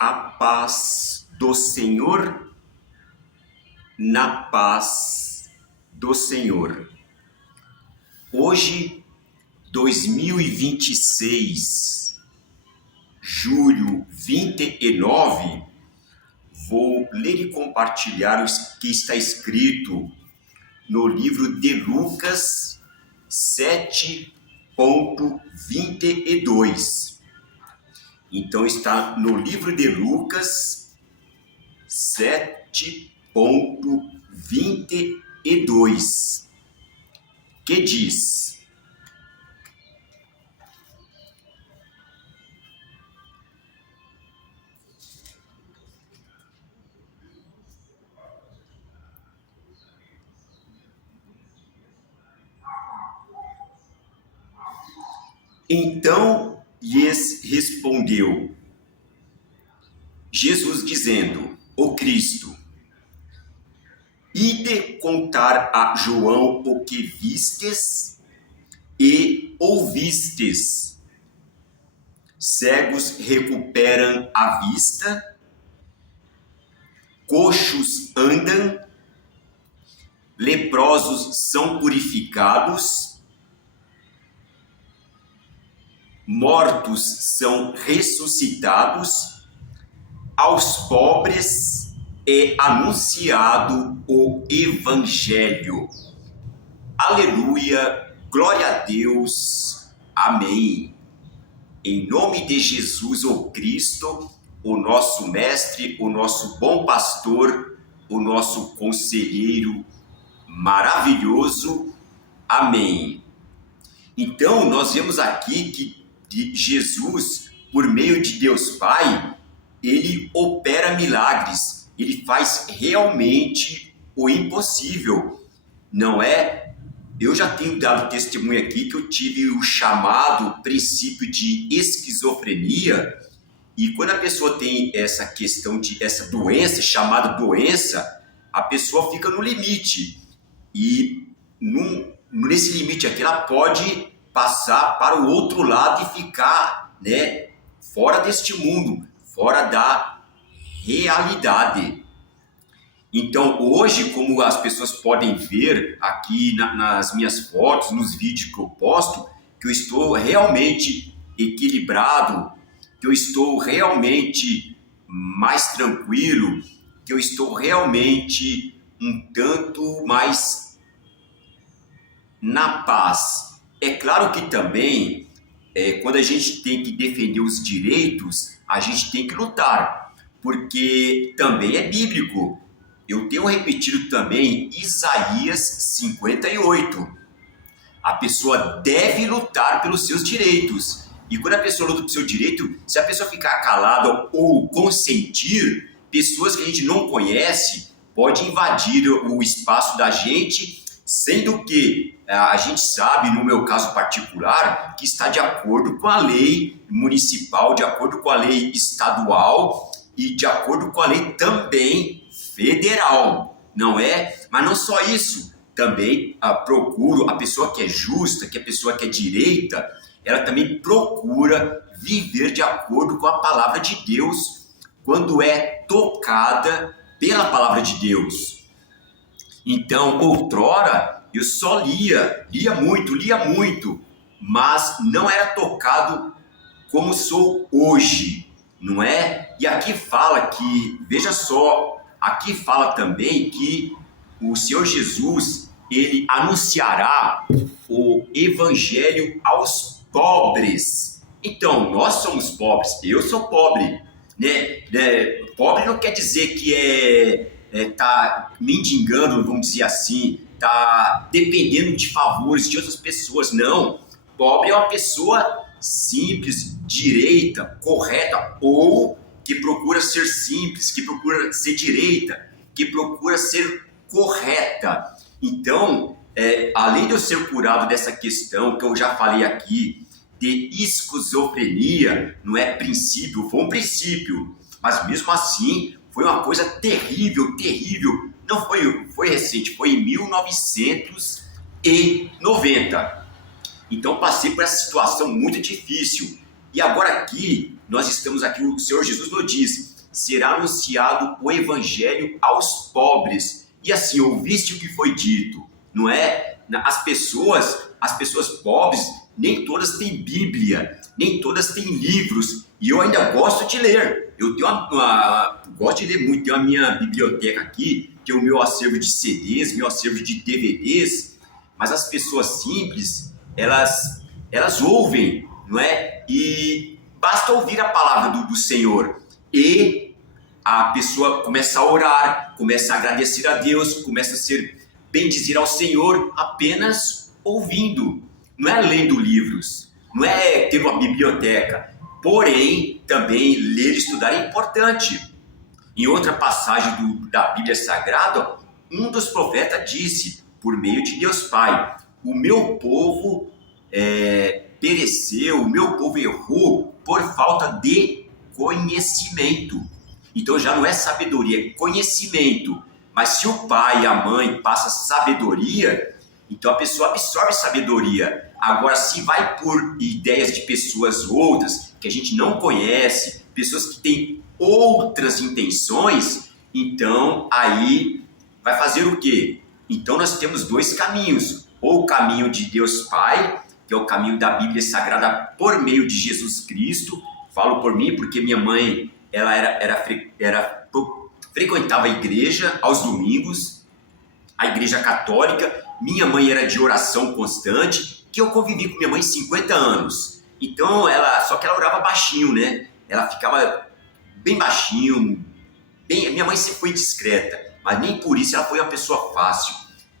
A paz do Senhor, na paz do Senhor. Hoje, 2026, julho 29, vou ler e compartilhar o que está escrito no livro de Lucas 7:22. Então está no livro de Lucas 7:22, que diz: Então lhes respondeu Jesus, dizendo, o Cristo: Ide contar a João o que vistes e ouvistes. Cegos recuperam a vista, coxos andam, leprosos são purificados, mortos são ressuscitados, aos pobres é anunciado o Evangelho. Aleluia, glória a Deus, amém. Em nome de Jesus, o Cristo, o nosso mestre, o nosso bom pastor, o nosso conselheiro maravilhoso, amém. Então, nós vemos aqui que Jesus, por meio de Deus Pai, ele opera milagres, ele faz realmente o impossível, não é? Eu já tenho dado testemunho aqui que eu tive o chamado princípio de esquizofrenia, e quando a pessoa tem essa questão de essa doença, chamada doença, a pessoa fica no limite, e nesse limite aqui ela pode passar para o outro lado e ficar, fora deste mundo, fora da realidade. Então hoje, como as pessoas podem ver aqui nas minhas fotos, nos vídeos que eu posto, que eu estou realmente equilibrado, que eu estou realmente mais tranquilo, que eu estou realmente um tanto mais na paz. É claro que também, quando a gente tem que defender os direitos, a gente tem que lutar, porque também é bíblico. Eu tenho repetido também Isaías 58. A pessoa deve lutar pelos seus direitos. E quando a pessoa luta pelo seu direito, se a pessoa ficar calada ou consentir, pessoas que a gente não conhece podem invadir o espaço da gente, sendo que a gente sabe, no meu caso particular, que está de acordo com a lei municipal, de acordo com a lei estadual e de acordo com a lei também federal, não é? Mas não só isso, também procuro a pessoa que é justa, que é a pessoa que é direita, ela também procura viver de acordo com a palavra de Deus quando é tocada pela palavra de Deus. Então, outrora, eu só lia muito, mas não era tocado como sou hoje, não é? E aqui fala que, veja só, aqui fala também que o Senhor Jesus, ele anunciará o Evangelho aos pobres. Então, nós somos pobres, eu sou pobre, né? Pobre não quer dizer que tá mendigando, vamos dizer assim, tá dependendo de favores de outras pessoas. Não, pobre é uma pessoa simples, direita, correta, ou que procura ser simples, que procura ser direita, que procura ser correta. Então, além de eu ser curado dessa questão que eu já falei aqui, de esquizofrenia, não é princípio, foi um princípio, mas mesmo assim foi uma coisa terrível. Não foi recente, foi em 1990. Então passei por essa situação muito difícil. E agora aqui, nós estamos aqui, o Senhor Jesus nos diz, será anunciado o evangelho aos pobres. E assim, ouviste o que foi dito, não é? As pessoas pobres, nem todas têm Bíblia, nem todas têm livros, e eu ainda gosto de ler. Eu tenho gosto de ler muito, tenho a minha biblioteca aqui, que é o meu acervo de CDs, meu acervo de DVDs, mas as pessoas simples, elas ouvem, não é? E basta ouvir a palavra do Senhor, e a pessoa começa a orar, começa a agradecer a Deus, começa a ser bendizer ao Senhor apenas ouvindo. Não é lendo livros, não é ter uma biblioteca. Porém, também ler e estudar é importante. Em outra passagem da Bíblia Sagrada, um dos profetas disse, por meio de Deus Pai, o meu povo pereceu, o meu povo errou por falta de conhecimento. Então já não é sabedoria, é conhecimento. Mas se o pai e a mãe passam sabedoria, então a pessoa absorve sabedoria. Agora, se vai por ideias de pessoas outras, que a gente não conhece, pessoas que têm outras intenções, então aí vai fazer o quê? Então nós temos dois caminhos. Ou o caminho de Deus Pai, que é o caminho da Bíblia Sagrada por meio de Jesus Cristo. Falo por mim porque minha mãe ela frequentava a igreja aos domingos, a igreja católica. Minha mãe era de oração constante, que eu convivi com minha mãe 50 anos. Então, só que ela orava baixinho, né? Ela ficava bem baixinho, minha mãe sempre foi discreta, mas nem por isso ela foi uma pessoa fácil.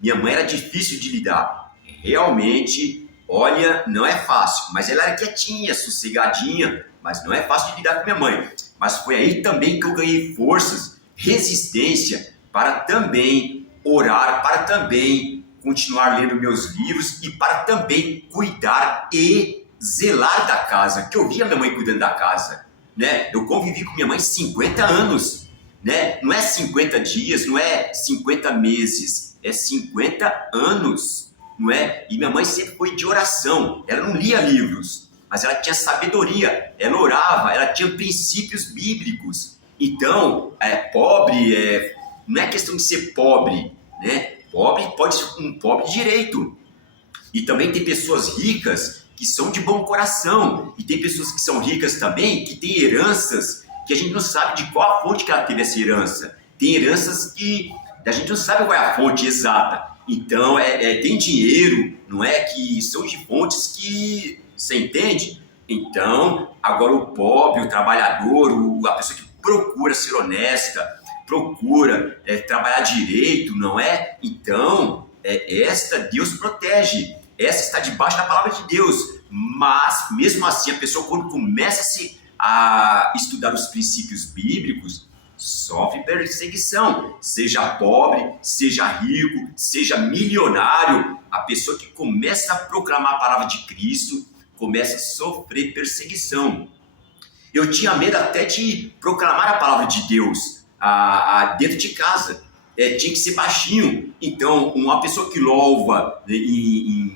Minha mãe era difícil de lidar. Realmente, olha, não é fácil, mas ela era quietinha, sossegadinha, mas não é fácil de lidar com minha mãe. Mas foi aí também que eu ganhei forças, resistência, para também orar, para também continuar lendo meus livros e para também cuidar e zelar da casa, que eu via minha mãe cuidando da casa, né? Eu convivi com minha mãe 50 anos, né? Não é 50 dias, não é 50 meses, é 50 anos, não é? E minha mãe sempre foi de oração, ela não lia livros, mas ela tinha sabedoria, ela orava, ela tinha princípios bíblicos. Então, pobre, não é questão de ser pobre, né? Pobre pode ser um pobre de direito. E também tem pessoas ricas que são de bom coração. E tem pessoas que são ricas também, que têm heranças, que a gente não sabe de qual a fonte que ela teve essa herança. Tem heranças que a gente não sabe qual é a fonte exata. Então, tem dinheiro, não é? Que são de fontes que... Você entende? Então, agora o pobre, o trabalhador, a pessoa que procura ser honesta, procura trabalhar direito, não é? Então, esta Deus protege. Essa está debaixo da palavra de Deus. Mas, mesmo assim, a pessoa quando começa a estudar os princípios bíblicos, sofre perseguição. Seja pobre, seja rico, seja milionário, a pessoa que começa a proclamar a palavra de Cristo começa a sofrer perseguição. Eu tinha medo até de proclamar a palavra de Deus dentro de casa. Tinha que ser baixinho. Então, uma pessoa que louva em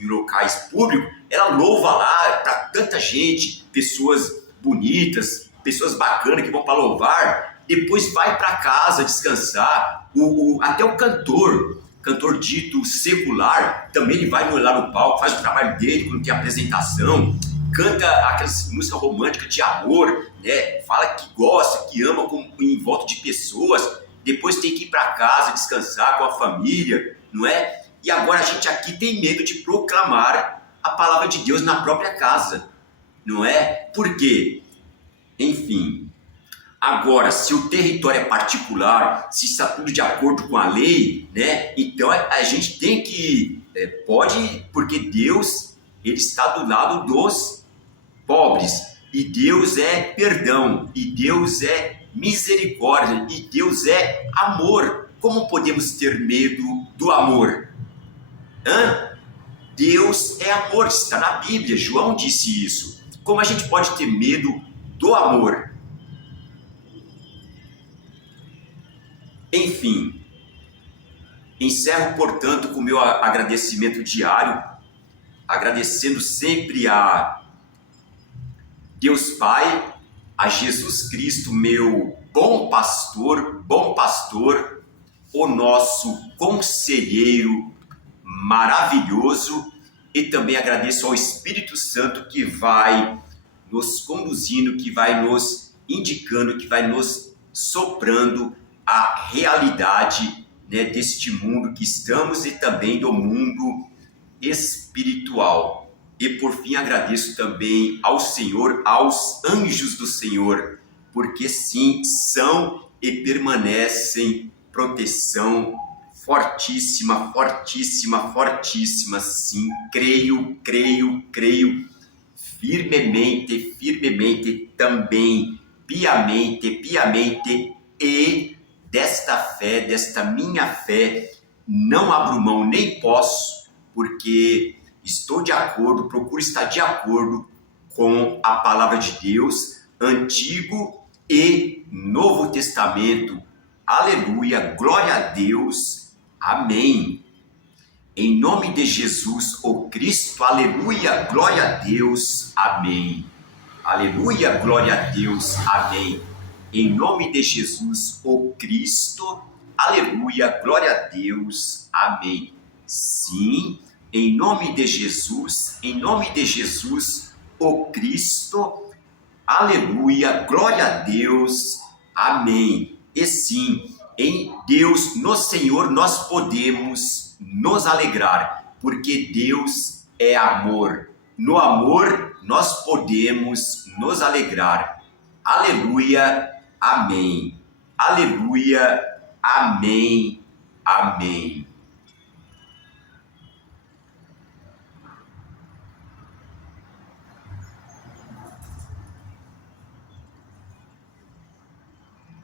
locais públicos, ela louva lá para tanta gente, pessoas bonitas, pessoas bacanas que vão para louvar, depois vai para casa descansar. Até o cantor dito secular, também ele vai lá no palco, faz o trabalho dele quando tem apresentação, canta aquelas músicas românticas de amor, né? Fala que gosta, que ama em volta de pessoas, depois tem que ir para casa descansar com a família, não é? E agora a gente aqui tem medo de proclamar a palavra de Deus na própria casa, não é? Por quê? Enfim, agora, se o território é particular, se está tudo de acordo com a lei, né? Então a gente tem que, porque Deus, ele está do lado dos pobres, e Deus é perdão, e Deus é misericórdia, e Deus é amor. Como podemos ter medo do amor? Deus é amor, está na Bíblia, João disse isso. Como a gente pode ter medo do amor? Enfim, encerro, portanto, com o meu agradecimento diário, agradecendo sempre a Deus Pai, a Jesus Cristo, meu bom pastor, o nosso conselheiro maravilhoso, e também agradeço ao Espírito Santo que vai nos conduzindo, que vai nos indicando, que vai nos soprando a realidade, né, deste mundo que estamos e também do mundo espiritual. E por fim agradeço também ao Senhor, aos anjos do Senhor, porque sim, são e permanecem proteção fortíssima, fortíssima, fortíssima, sim, creio firmemente também, piamente, e desta fé, desta minha fé, não abro mão, nem posso, porque estou de acordo, procuro estar de acordo com a palavra de Deus, Antigo e Novo Testamento. Aleluia, glória a Deus, amém. Em nome de Jesus, o Cristo, aleluia, glória a Deus, amém. Aleluia, glória a Deus, amém. Em nome de Jesus, o Cristo, aleluia, glória a Deus, amém. Sim, em nome de Jesus, o Cristo, aleluia, glória a Deus, amém. E sim, em Deus, no Senhor, nós podemos nos alegrar, porque Deus é amor. No amor, nós podemos nos alegrar. Aleluia, amém. Aleluia, amém, amém.